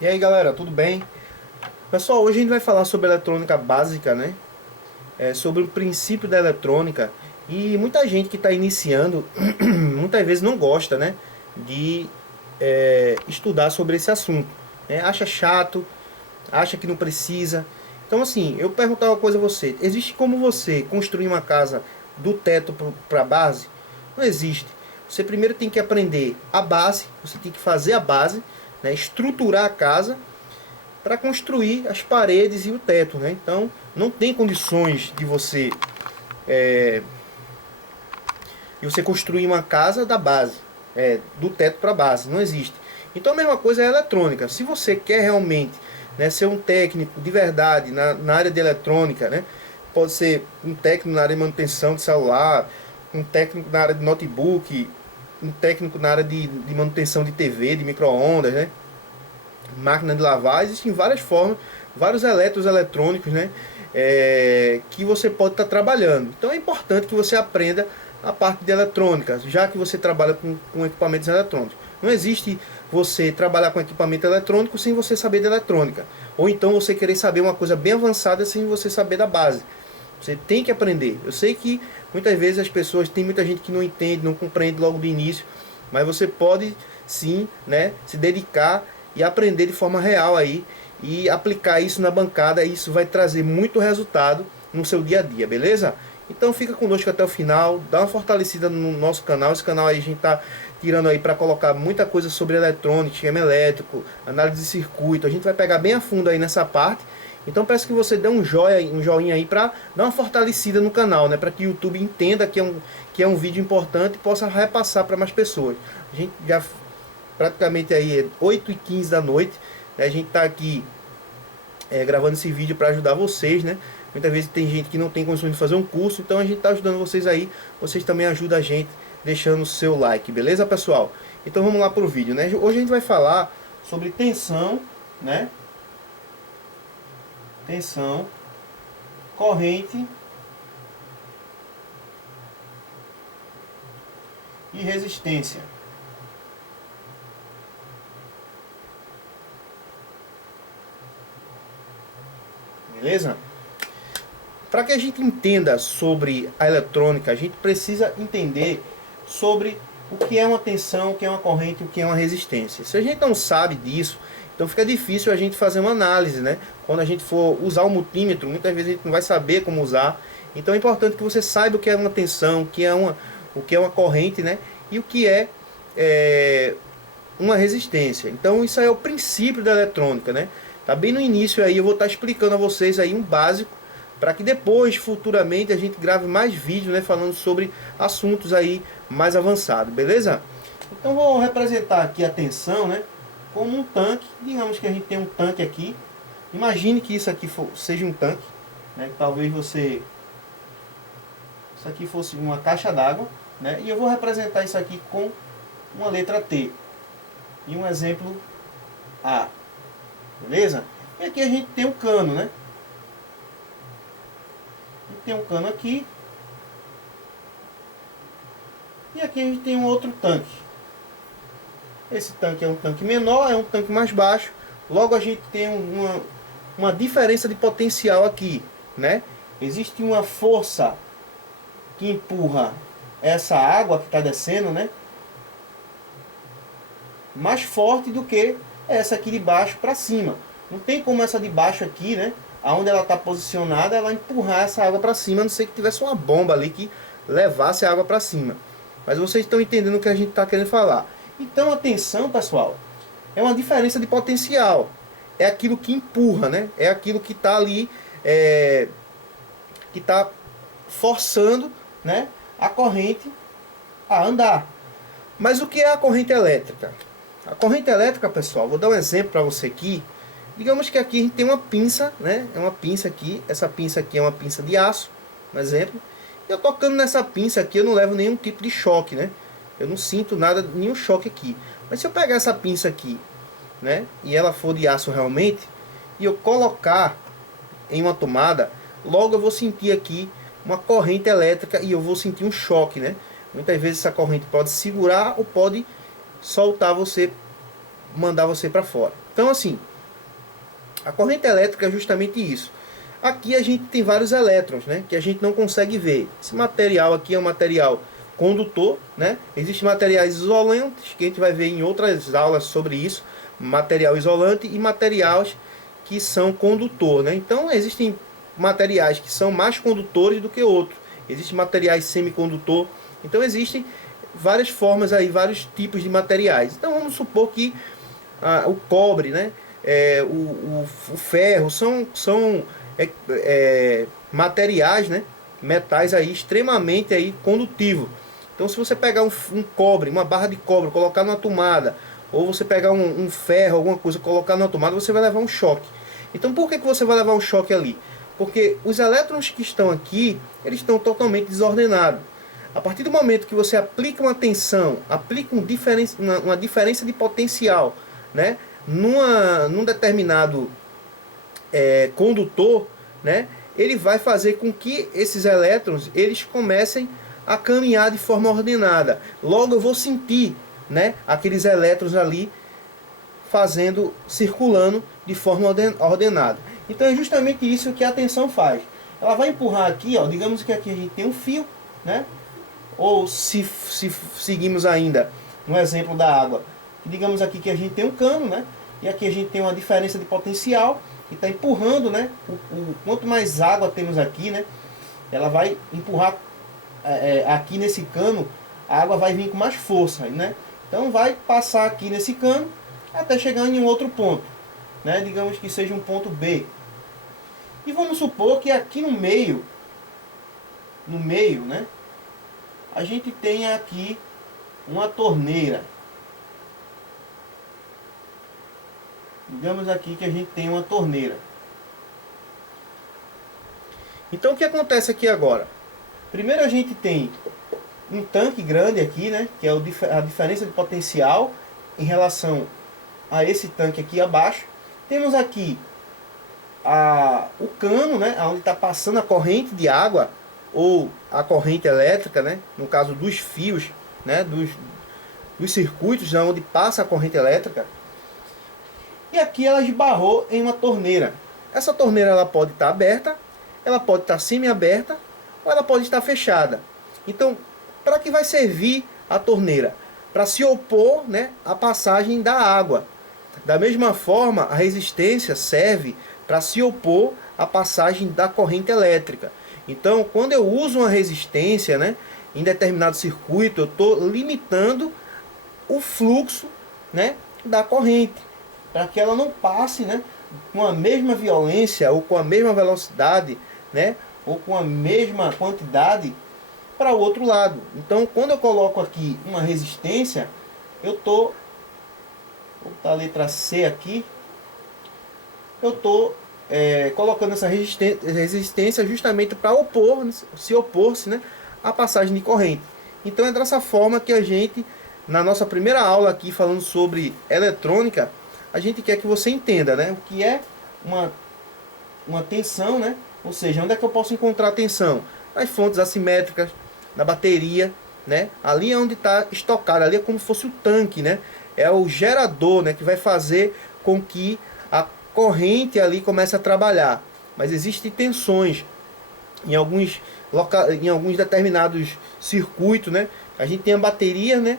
E aí galera, tudo bem? Pessoal, hoje a gente vai falar sobre eletrônica básica, né? Sobre o princípio da eletrônica. E muita gente que está iniciando, muitas vezes não gosta, né? De estudar sobre esse assunto, né? Acha chato, acha que não precisa. Então assim, eu perguntar uma coisa a você. Existe como você construir uma casa do teto para a base? Não existe. Você primeiro tem que aprender a base, você tem que fazer a base, né? Estruturar a casa para construir as paredes e o teto, né? Então não tem condições de você construir uma casa da base, do teto para a base, não existe. Então a mesma coisa é a eletrônica. Se você quer realmente, né, ser um técnico de verdade na área de eletrônica, né? Pode ser um técnico na área de manutenção de celular, um técnico na área de notebook, um técnico na área de manutenção de TV, de micro-ondas, né? Máquina de lavar, existem várias formas, vários eletrônicos, né, que você pode estar trabalhando. Então é importante que você aprenda a parte de eletrônica, já que você trabalha com equipamentos eletrônicos. Não existe você trabalhar com equipamento eletrônico sem você saber de eletrônica, ou então você querer saber uma coisa bem avançada sem você saber da base. Você tem que aprender. Eu sei que muitas vezes as pessoas, tem muita gente que não entende, não compreende logo do início, mas você pode sim, né, se dedicar e aprender de forma real aí e aplicar isso na bancada. Isso vai trazer muito resultado no seu dia a dia, beleza? Então fica conosco até o final, dá uma fortalecida no nosso canal. Esse canal aí a gente tá tirando aí para colocar muita coisa sobre eletrônica, esquema elétrico, análise de circuito. A gente vai pegar bem a fundo aí nessa parte. Então peço que você dê um joinha aí para dar uma fortalecida no canal, né? Para que o YouTube entenda que é um vídeo importante e possa repassar para mais pessoas. A gente já praticamente aí é 8h15 da noite, né? A gente está aqui gravando esse vídeo para ajudar vocês, né? Muitas vezes tem gente que não tem condições de fazer um curso, então a gente está ajudando vocês aí. Vocês também ajudam a gente deixando o seu like, beleza, pessoal? Então vamos lá para o vídeo, né? Hoje a gente vai falar sobre tensão, né? Tensão, corrente e resistência. Beleza? Para que a gente entenda sobre a eletrônica, a gente precisa entender sobre o que é uma tensão, o que é uma corrente e o que é uma resistência. Se a gente não sabe disso, então fica difícil a gente fazer uma análise, né? Quando a gente for usar o multímetro, muitas vezes a gente não vai saber como usar. Então é importante que você saiba o que é uma tensão, o que é uma corrente, né? E o que é uma resistência. Então isso aí é o princípio da eletrônica, né? Tá bem no início aí, eu vou estar explicando a vocês aí um básico, para que depois, futuramente, a gente grave mais vídeos, né, falando sobre assuntos aí mais avançados, beleza? Então vou representar aqui a tensão, né, como um tanque. Digamos que a gente tem um tanque aqui. Imagine que isso aqui seja um tanque, né? Talvez isso aqui fosse uma caixa d'água, né? E eu vou representar isso aqui com uma letra T e um exemplo A, beleza? E aqui a gente tem um cano, né? Tem um cano aqui. E aqui a gente tem um outro tanque. Esse tanque é um tanque menor, é um tanque mais baixo. Logo a gente tem uma diferença de potencial aqui, né? Existe uma força que empurra essa água que está descendo, né? Mais forte do que essa aqui de baixo para cima. Não tem como essa de baixo aqui, né? Aonde ela está posicionada, ela empurrar essa água para cima, a não ser que tivesse uma bomba ali que levasse a água para cima. Mas vocês estão entendendo o que a gente está querendo falar. Então a tensão, pessoal, é uma diferença de potencial. É aquilo que empurra, né? É aquilo que está ali, que está forçando, né, a corrente a andar. Mas o que é a corrente elétrica? A corrente elétrica, pessoal, vou dar um exemplo para você aqui. Digamos que aqui a gente tem uma pinça, né? É uma pinça aqui. Essa pinça aqui é uma pinça de aço, um exemplo. Eu tocando nessa pinça aqui, eu não levo nenhum tipo de choque, né? Eu não sinto nada, nenhum choque aqui. Mas se eu pegar essa pinça aqui, né, e ela for de aço realmente, e eu colocar em uma tomada, logo eu vou sentir aqui uma corrente elétrica e eu vou sentir um choque, né? Muitas vezes essa corrente pode segurar ou pode soltar você, mandar você para fora. Então assim, A corrente elétrica é justamente isso. Aqui a gente tem vários elétrons, né, que a gente não consegue ver. Esse material aqui é um material condutor, né? Existem materiais isolantes, que a gente vai ver em outras aulas sobre isso, material isolante e materiais que são condutor, né? Então existem materiais que são mais condutores do que outros. Existem materiais semicondutor. Então existem várias formas aí, vários tipos de materiais. Então vamos supor que o cobre, né? O ferro são materiais, né? Metais aí extremamente aí condutivos. Então se você pegar um cobre, uma barra de cobre, colocar numa tomada, ou você pegar um ferro, alguma coisa, colocar numa tomada, você vai levar um choque. Então por que você vai levar um choque ali? Porque os elétrons que estão aqui, eles estão totalmente desordenados. A partir do momento que você aplica uma tensão, aplica uma diferença de potencial, né, num determinado condutor, né, ele vai fazer com que esses elétrons eles comecem a caminhar de forma ordenada. Logo eu vou sentir, né, aqueles elétrons ali circulando de forma ordenada. Então é justamente isso que a tensão faz. Ela vai empurrar aqui, ó, digamos que aqui a gente tem um fio, né? Ou se seguimos ainda no exemplo da água, digamos aqui que a gente tem um cano, né? E aqui a gente tem uma diferença de potencial e está empurrando, né? Quanto mais água temos aqui, né? Ela vai empurrar aqui nesse cano, a água vai vir com mais força, né? Então vai passar aqui nesse cano até chegar em um outro ponto, né? Digamos que seja um ponto B. E vamos supor que aqui no meio, né? A gente tem aqui uma torneira. Digamos aqui que a gente tem uma torneira. Então o que acontece aqui agora? Primeiro a gente tem um tanque grande aqui, né? Que é a diferença de potencial em relação a esse tanque aqui abaixo. Temos aqui o cano, né? Onde está passando a corrente de água ou a corrente elétrica, né? No caso dos fios, né? Dos circuitos onde passa a corrente elétrica. E aqui ela esbarrou em uma torneira. Essa torneira ela pode estar aberta, ela pode estar semi-aberta ou ela pode estar fechada. Então, para que vai servir a torneira? Para se opor, né, à passagem da água. Da mesma forma, a resistência serve para se opor à passagem da corrente elétrica. Então, quando eu uso uma resistência, né, em determinado circuito, eu estou limitando o fluxo, né, da corrente, para que ela não passe, né, com a mesma violência ou com a mesma velocidade, né, ou com a mesma quantidade para o outro lado. Então, quando eu coloco aqui uma resistência, eu estou, vou botar a letra C aqui, eu estou colocando essa resistência justamente para se opor-se, né, à passagem de corrente. Então é dessa forma que a gente, na nossa primeira aula aqui falando sobre eletrônica, a gente quer que você entenda, né, o que é uma tensão, né, ou seja, onde é que eu posso encontrar a tensão? Nas fontes assimétricas, na bateria, né, ali é onde está estocado, ali é como se fosse o tanque, né, é o gerador, né, que vai fazer com que a corrente ali começa a trabalhar. Mas existem tensões em alguns determinados circuitos, né? A gente tem a bateria, né?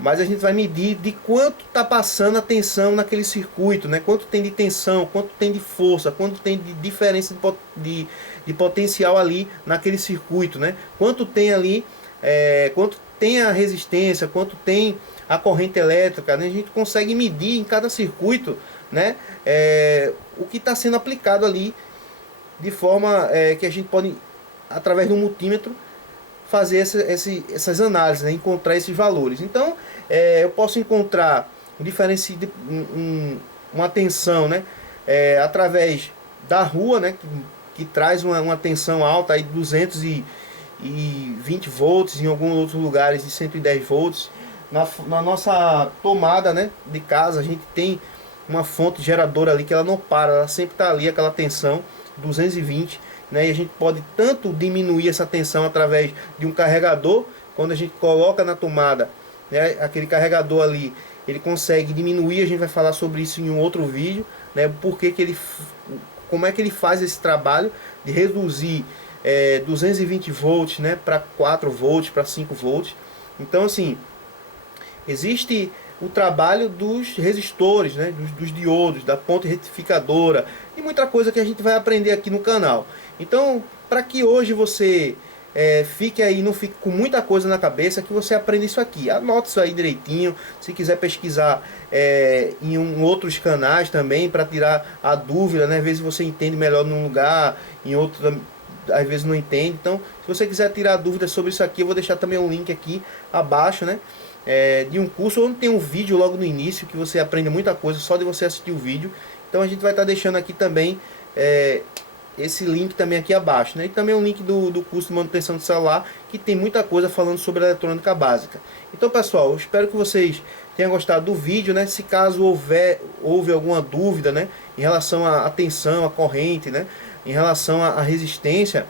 Mas a gente vai medir de quanto está passando a tensão naquele circuito, né? Quanto tem de tensão, quanto tem de força, quanto tem de diferença de potencial ali naquele circuito, né? Quanto tem ali, quanto tem a resistência, quanto tem a corrente elétrica, né? A gente consegue medir em cada circuito, né, o que está sendo aplicado ali, de forma que a gente pode, através de um multímetro, fazer essas análises, né, encontrar esses valores. Então, eu posso encontrar uma tensão, né, através da rua, né, que traz uma tensão alta, aí 220 volts, em alguns outros lugares de 110 volts. Na nossa tomada, né, de casa, a gente tem uma fonte geradora ali que ela não para, ela sempre está ali aquela tensão 220, né? E a gente pode tanto diminuir essa tensão através de um carregador, quando a gente coloca na tomada, né, aquele carregador ali, ele consegue diminuir, a gente vai falar sobre isso em um outro vídeo, né? Como é que ele faz esse trabalho de reduzir 220 volts, né, para 4 volts, para 5 volts. Então assim, existe o trabalho dos resistores, né, dos diodos, da ponte retificadora e muita coisa que a gente vai aprender aqui no canal. Então, para que hoje você fique aí, não fique com muita coisa na cabeça, que você aprenda isso aqui. Anote isso aí direitinho. Se quiser pesquisar em outros canais também, para tirar a dúvida, né? Às vezes você entende melhor num lugar, em outro às vezes não entende. Então, se você quiser tirar dúvidas sobre isso aqui, eu vou deixar também um link aqui abaixo, né? De um curso onde tem um vídeo logo no início, que você aprende muita coisa só de você assistir o vídeo. Então a gente vai estar deixando aqui também esse link também aqui abaixo, né? E também um link do curso de manutenção de celular, que tem muita coisa falando sobre a eletrônica básica. Então pessoal, eu espero que vocês tenham gostado do vídeo, né? Se caso houve alguma dúvida, né, em relação à tensão, à corrente, né, em relação à resistência,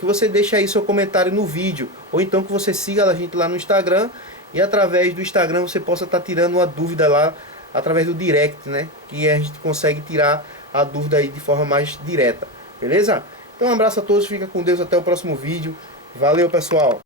que você deixe aí seu comentário no vídeo, ou então que você siga a gente lá no Instagram, e através do Instagram você possa estar tirando uma dúvida lá através do direct, né, que a gente consegue tirar a dúvida aí de forma mais direta, beleza? Então um abraço a todos, fica com Deus, até o próximo vídeo, valeu pessoal!